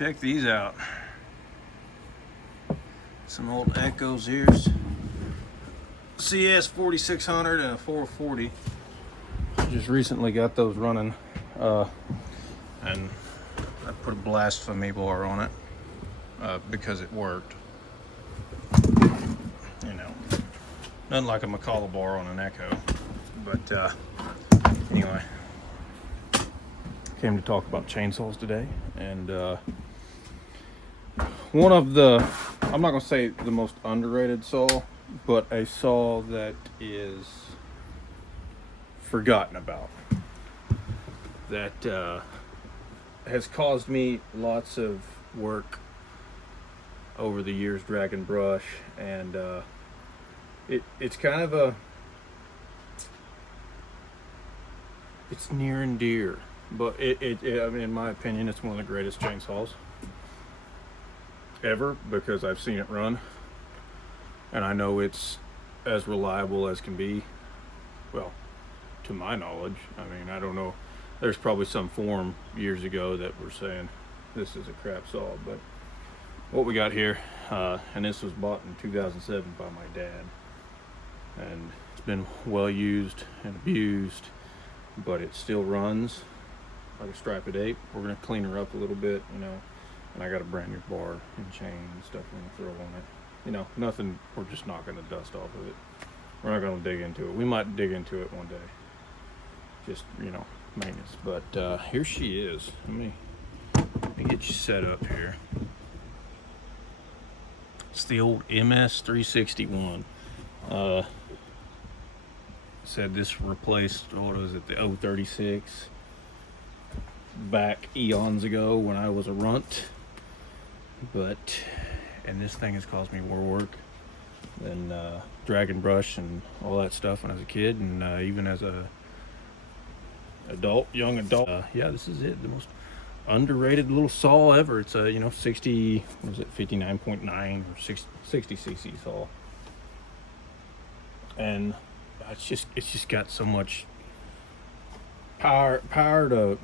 check these out. Some old Echoes here. CS 4600 and a 440. Just recently got those running, and I put a blasphemy bar on it because it worked. You know, nothing like a McCullough bar on an Echo. But anyway, came to talk about chainsaws today, and one of the, I'm not gonna say the most underrated saw, but a saw that is forgotten about, that has caused me lots of work over the years dragging brush, and it's kind of a, it's near and dear, but it I mean, in my opinion, it's one of the greatest chainsaws ever, because I've seen it run, and I know it's as reliable as can be. Well, to my knowledge. I mean, I don't know. There's probably some forum years ago that were saying this is a crap saw, but what we got here, and this was bought in 2007 by my dad, and it's been well used and abused, but it still runs like a striped ape. We're gonna clean her up a little bit, you know, and I got a brand new bar and chain and stuff we're gonna throw on it. You know, nothing, we're just knocking the dust off of it. We're not gonna dig into it. We might dig into it one day, just, you know, maintenance. But here she is. Let me get you set up here. It's the old MS 361. Said this replaced, what was it, the 036 back eons ago when I was a runt. But, and this thing has caused me more work than dragging brush and all that stuff when I was a kid, and even as a young adult. Yeah, this is it, the most underrated little saw ever. It's a, you know, 60, what was it, 59.9 or 60 cc saw, and it's just got so much power to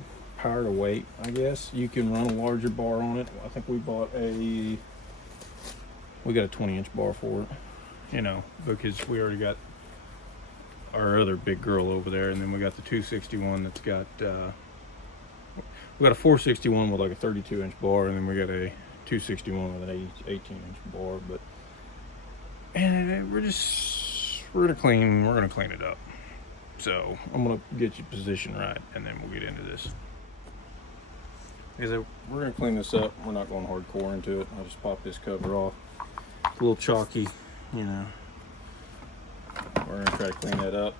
weight. I guess you can run a larger bar on it. I think we got a 20-inch bar for it, you know, because we already got our other big girl over there, and then we got the 261 that's got we got a 461 with like a 32-inch bar, and then we got a 261 with an 18-inch bar. But, and we're gonna clean it up. So I'm gonna get you positioned right, and then we'll get into this. We're gonna clean this up. We're not going hardcore into it. I'll just pop this cover off. It's a little chalky, you know. We're gonna try to clean that up.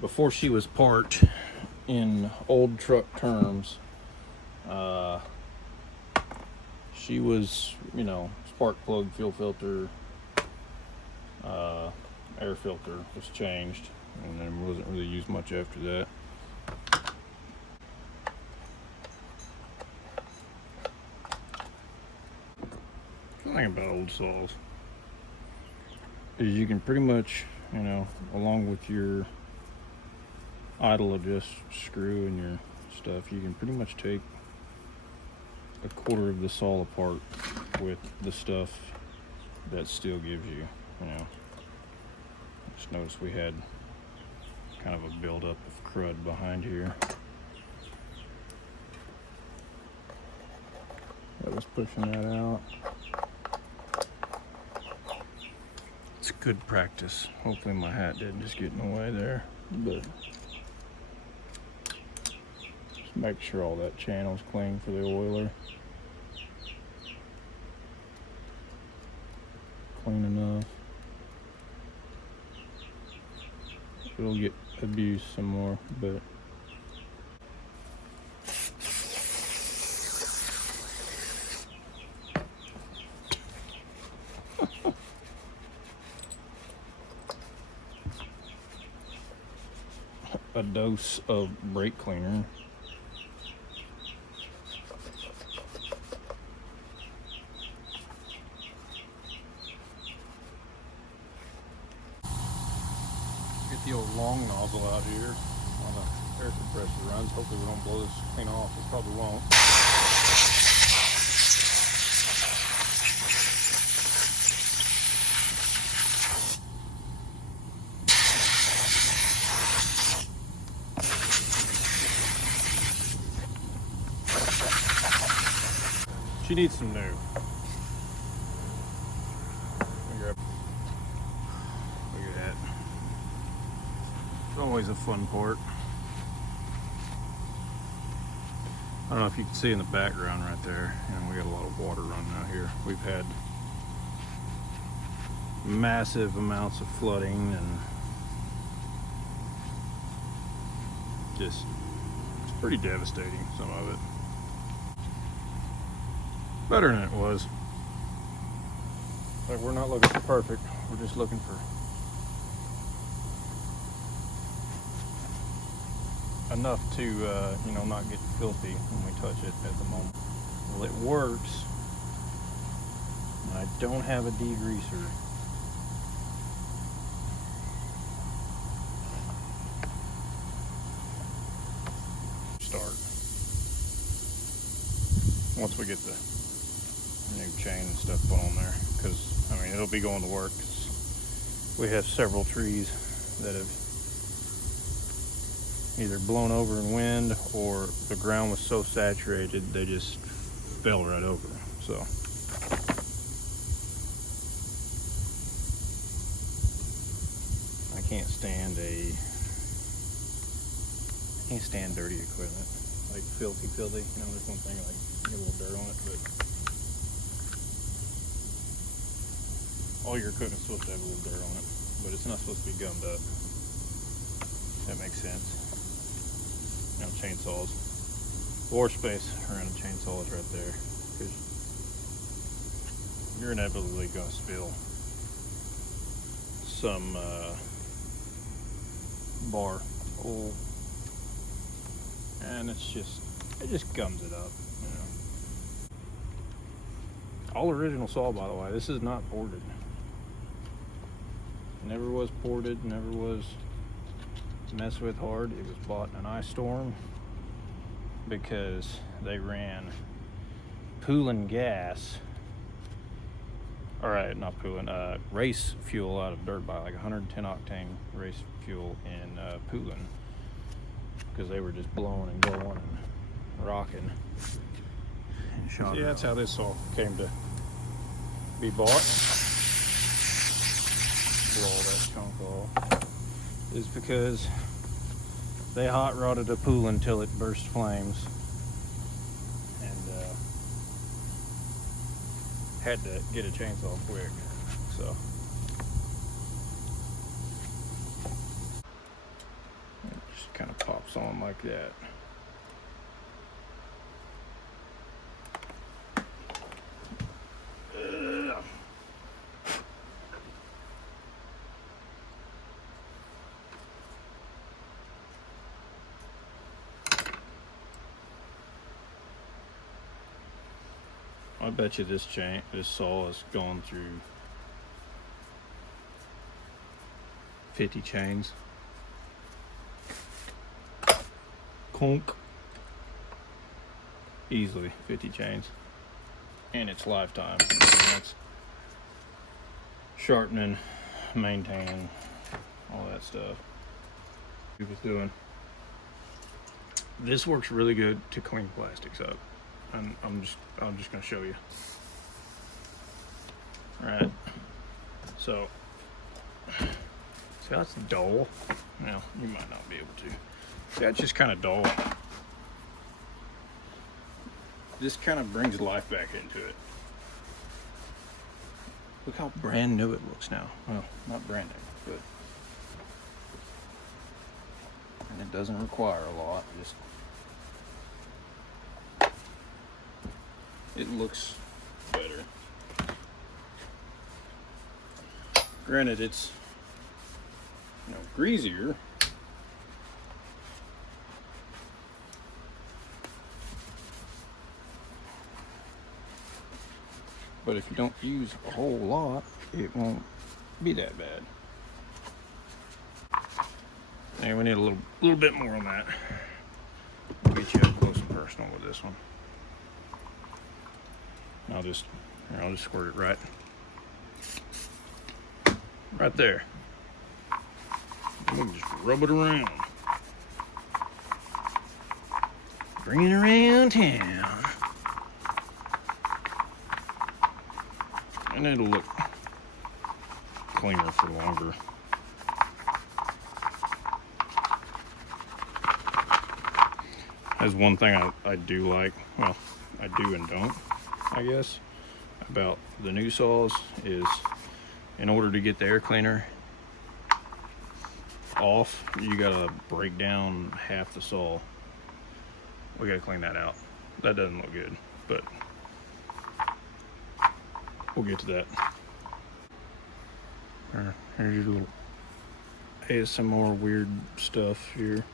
Before she was parked, in old truck terms, she was, you know, spark plug, fuel filter, air filter was changed, and then wasn't really used much after that. The thing about old saws is you can pretty much, you know, along with your idle adjust screw and your stuff, you can pretty much take a quarter of the saw apart with the stuff that Stihl gives you, you know. Just noticed we had kind of a buildup of crud behind here. That was pushing that out. It's good practice. Hopefully my hat didn't just get in the way there, but just make sure all that channel's clean for the oiler. Clean enough. It'll get abused some more, but a dose of brake cleaner. Get the old long nozzle out here while the air compressor runs. Hopefully we don't blow this clean off. We probably won't. She needs some new. Look at that. It's always a fun port. I don't know if you can see in the background right there, and we got a lot of water running out here. We've had massive amounts of flooding, and just, it's pretty devastating, some of it. Better than it was. But we're not looking for perfect. We're just looking for enough to, you know, not get filthy when we touch it at the moment. Well, it works. I don't have a degreaser. Start. Once we get the new chain and stuff put on there, because I mean it'll be going to work. 'Cause we have several trees that have either blown over in wind, or the ground was so saturated they just fell right over. So I can't stand dirty equipment, like filthy. You know, there's one thing like get a little dirt on it, but all your equipment's supposed to have a little dirt on it, but it's not supposed to be gummed up. That makes sense. You know, chainsaws. Floor space around a chainsaw is right there, because you're inevitably going to spill some bar oil, and it just gums it up, you know. All original saw, by the way. This is not ported. Never was ported, never was messed with hard. It was bought in an ice storm because they ran Poolin gas, not Poolin, race fuel out of dirt bike, like 110 octane race fuel in Poolin, because they were just blowing and going and rocking. And yeah, that's how this all came to be bought. Blow all that chunk off. Is because they hot rodded a pool until it burst flames, and had to get a chainsaw quick. So it just kind of pops on like that. I bet you this saw has gone through 50 chains. Conk. Easily 50 chains in its lifetime. That's sharpening, maintaining, all that stuff. He was doing. This works really good to clean plastics up. And I'm just gonna show you. Right. So, see how it's dull? Well, you might not be able to. See, it's just kind of dull. This kind of brings life back into it. Look how brand new it looks now. Well, not brand new, but and it doesn't require a lot. Just it looks better. Granted, it's, you know, greasier. But if you don't use a whole lot, it won't be that bad. And we need a little bit more on that. We'll get you up close and personal with this one. I'll just squirt it right there. We'll just rub it around. Bring it around town. and it'll look cleaner for longer. That's one thing I do like, well, I do and don't, I guess, about the new saws is in order to get the air cleaner off, you gotta break down half the saw. We gotta clean that out. That doesn't look good, but we'll get to that. Here's your little ASMR weird stuff here.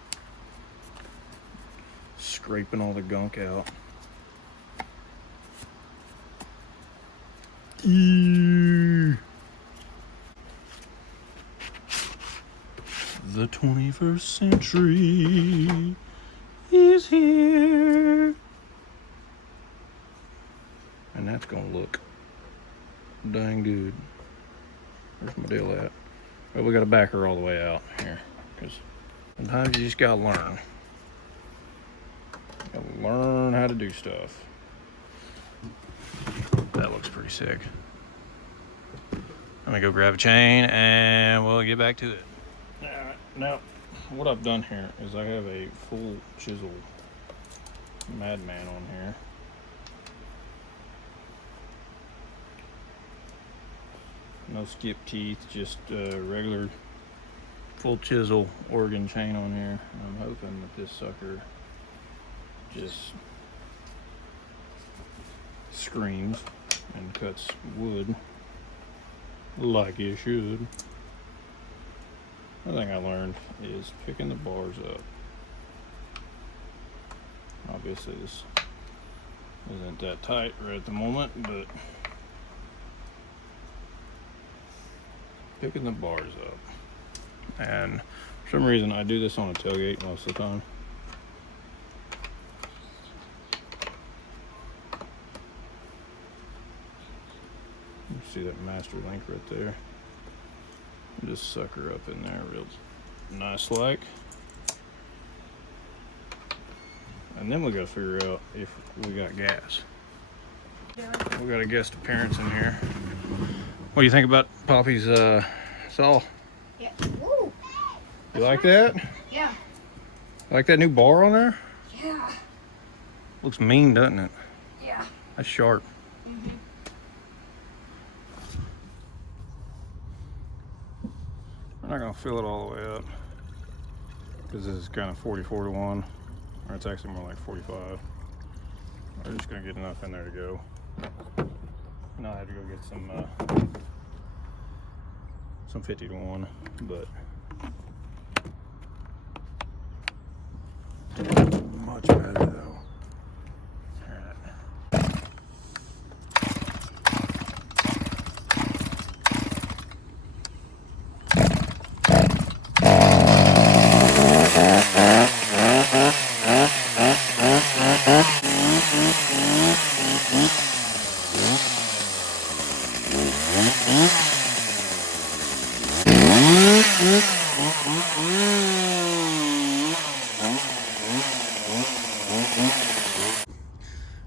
Scraping all the gunk out. Ew. The 21st century is here. And that's gonna look dang good. Where's my deal at? Well, we gotta back her all the way out here, because sometimes you just gotta learn. You gotta learn how to do stuff. That looks pretty sick. Let me go grab a chain and we'll get back to it. Alright, now what I've done here is I have a full chisel Madman on here. No skip teeth, just regular full chisel Oregon chain on here. I'm hoping that this sucker just screams and cuts wood like it should. Another thing I learned is picking the bars up. Obviously this isn't that tight right at the moment, but picking the bars up. And for some reason I do this on a tailgate most of the time. You see that master link right there? Just suck her up in there real nice like. And then we gotta figure out if we got gas. We got a guest appearance in here. What do you think about Poppy's saw? Yeah. Woo. You like that? Yeah. Like that new bar on there? Yeah. Looks mean, doesn't it? Yeah. That's sharp. Mm-hmm. I'm not gonna fill it all the way up because this is kind of 44-1, or it's actually more like 45. We're just gonna get enough in there to go. And I'll have to go get some 50-1, but much better though.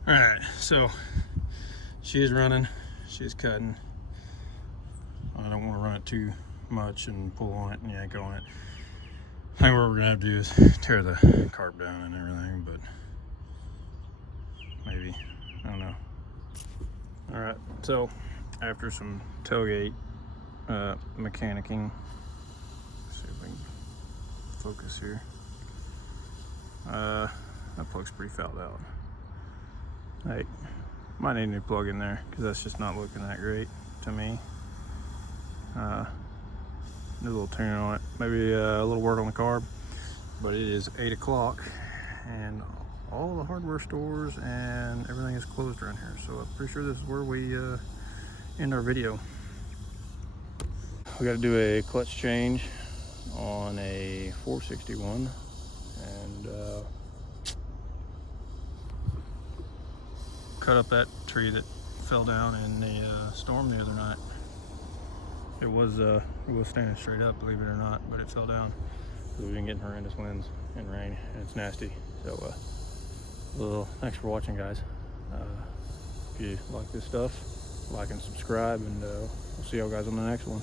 Alright, so she's running, she's cutting. I don't want to run it too much and pull on it and yank on it. I think what we're gonna have to do is tear the carp down and everything, but maybe, I don't know. Alright, so after some tailgate mechanicking, let's see if we can focus here. That plug's pretty fouled out. Hey, might need a new plug in there because that's just not looking that great to me. New little tuning on it, maybe a little work on the carb, but it is 8 o'clock and all the hardware stores and everything is closed around here, so I'm pretty sure this is where we end our video. We got to do a clutch change on a 461 and cut up that tree that fell down in the storm the other night. It was standing straight up, believe it or not, but it fell down. We've been getting horrendous winds and rain, and it's nasty. So, well, thanks for watching, guys. If you like this stuff, like and subscribe, and we'll see y'all guys on the next one.